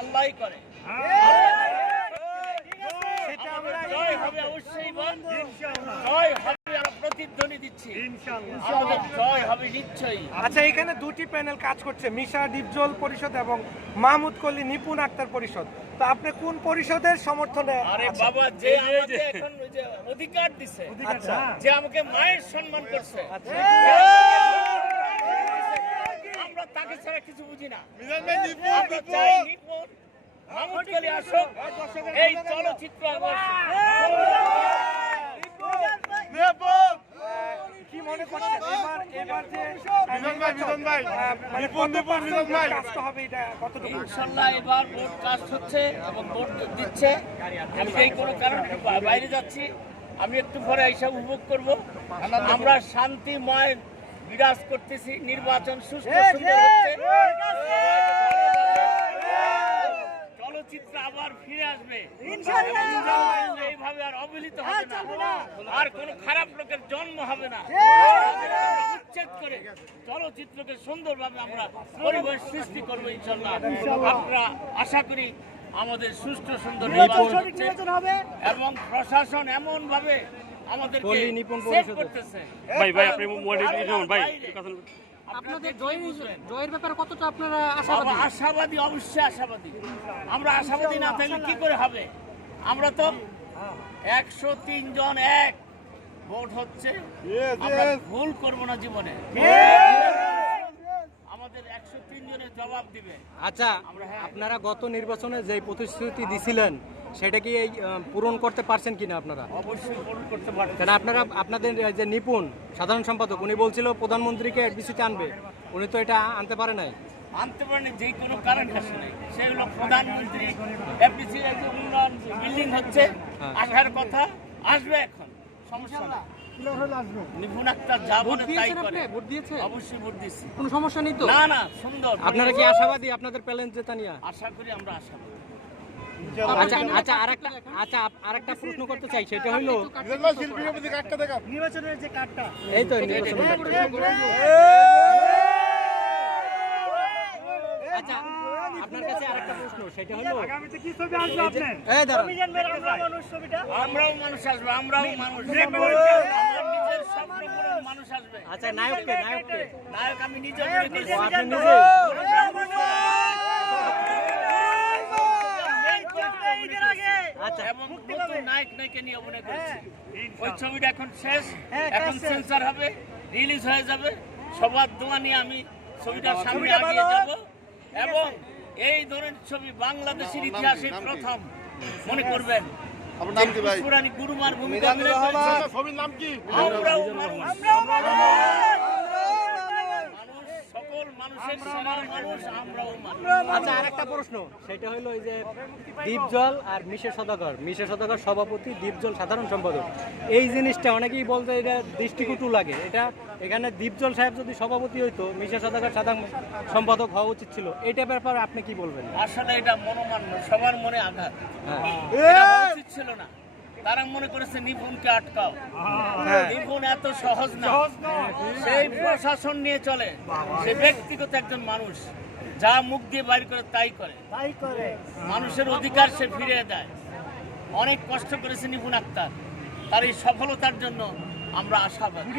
আল্লাহই করে। আমরা জয় হবে অবশ্যই জয় হবে প্রতিধ্বনি দিচ্ছি। জয় হবে নিশ্চয়ই। আচ্ছা এখানে দুটি প্যানেল কাজ করছে মিশা ডিপজল পরিষদ এবং মাহমুদ কলি নিপুণ আক্তার পরিষদ। তো আপনি কোন পরিষদের সমর্থনে আরে বাবা যে আমাকে এখন যে অধিকার দিছে আচ্ছা। যে আমাকে মায়ের সম্মান করছে। আমরা তাকে ছাড়া কিছু বুঝি না। আমরা চাই নিপুণ আসুক এই চলচ্চিত্র কি মনে করছেন এবার এবার যে মিলন ভাই, মিলন ভাই। মানে নিপুণ, নিপুণ, মিলন ভাই। percent হবে এটা কতটুকু ইনশাল্লাহ এবার ভোট কাস্ট হচ্ছে এবং ভোট দিচ্ছে আমি যেই কোনো কারণে বাইরে যাচ্ছি আমি একটু পরে এইসব উপভোগ করব আমরা শান্তিময় বিরাজ করতেছি নির্বাচন সুস্থ সুন্দর হচ্ছে চলচ্চিত্র আবার ফিরে আসবে চলচ্চিত্র এইভাবে আর অবহেলিত হবে না আর কোন খারাপ লোকের জন্ম হবে না। উচ্ছেদ করে চলচ্চিত্রকে সুন্দরভাবে আমরা পরিবেশ সৃষ্টি করব ইনশাল্লাহ আমরা আশা করি আমাদের সুষ্ঠু সুন্দর নির্বাচন হচ্ছে এবং প্রশাসন এমন ভাবে আমাদেরকে নিপুণ সেভ করতেছে। ভাই ভাই আপনি ভাই। আপনাদের জয়ের জয়ের ব্যাপারে কতটা আপনারা আশাবাদী? আশাবাদী অবশ্যই আশাবাদী। আমরা আশাবাদী না থাকলে কি করে হবে? আমরা তো একশো তিন জন এক। ভোট হচ্ছে। আমরা ভুল করব না জীবনে। আমাদের একশো তিন জনের জবাব দিবে। আচ্ছা আপনারা গত নির্বাচনে যে প্রতিশ্রুতি দিছিলেন সেটা কি এই, পূরণ করতে পারছেন কিনা আপনারা? অবশ্যই পূরণ করতে পারবে কারণ আপনারা আপনাদের যে নিপুণ সাধারণ সম্পাদক উনি বলছিল প্রধানমন্ত্রীকে এফডিসিতে আনবে। উনি তো এটা আনতে পারে নাই। আনতে পারেনি যে কোনো কারণ আসে নাই সেগুলো প্রধানমন্ত্রী এফডিসি যে উন্নয়ন বিল্ডিং হচ্ছে হ্যাঁ। আসার কথা আসবে এখন সমস্যা না নিপুণ আক্তার যা ভোট বলে তাই দিয়েছেন করে আপনি ভোট দিয়েছে অবশ্যই ভোট দিচ্ছি কোনো সমস্যা নেই তো না না আপনারা কি আশাবাদী আপনাদের প্যালেন জেতা নিয়ে আশা করি আমরা আশাবাদী আচ্ছা আচ্ছা আরেকটা আচ্ছা আরেকটা প্রশ্ন করতে চাই সেটা হলো প্রতি কাটটা দেখা এই তো নির্বাচনের আচ্ছা আপনার কাছে সেটা হলো এই দাঁড়ান। আমরাও মানুষ আসবে আমরাও মানুষ আমার নিজের স্বপ্ন পূরণ মানুষ আসবে। আচ্ছা নায়ককে নায়ককে। নায়ক আমি নিজে মনে করছি। ও, আপনি নিজে আচ্ছা। এবং নায়ক নায়িকা নিয়ে অভিনয় করছি। ওই ছবিটা এখন শেষ। এখন সেন্সার হবে রিলিজ হয়ে যাবে। সবার দোয়া নিয়ে আমি ছবিটার সামনে আগিয়ে যাব। এবং এই ধরনের ছবি বাংলাদেশের ইতিহাসে প্রথম। মনে করবেন আমরা নাম কি ভাই? পুরানি গুরুমার ভূমিকা অভিনয় ছবির নাম কি? আমরাও মানুষ। আমরাও মানুষ। আচ্ছা আরেকটা প্রশ্ন। সেটা হলো এই যে দীপজল আর মিশে সদাগর। মিশে সদাগর সভাপতি দীপজল সাধারণ সম্পাদক। এই জিনিসটা অনেকেই বলতে এটা দৃষ্টিকটু লাগে। এটা এখানে দীপজল সাহেব যদি সভাপতি হইতো মিশে সদাগর সাধারণ সম্পাদক হওয়া উচিত ছিল। এটা ব্যাপারে আপনি কি বলবেন? আসলে এটা মনোমান্য সবার মনে আঘাত। হ্যাঁ। উচিত ছিল না। তারা মনে করেছে নিপুণকে আটকাও। নিপুণ এত সহজ না। সেই প্রশাসন নিয়ে চলে। সে ব্যক্তিগত একজন মানুষ। যা মুখ দিয়ে বাইর করে তাই করে। তাই করে। মানুষের অধিকার সে ফিরিয়ে দেয়। অনেক কষ্ট করেছে নিপুণ আক্তার। তার এই সফলতার জন্য আমরা আশাবাদী।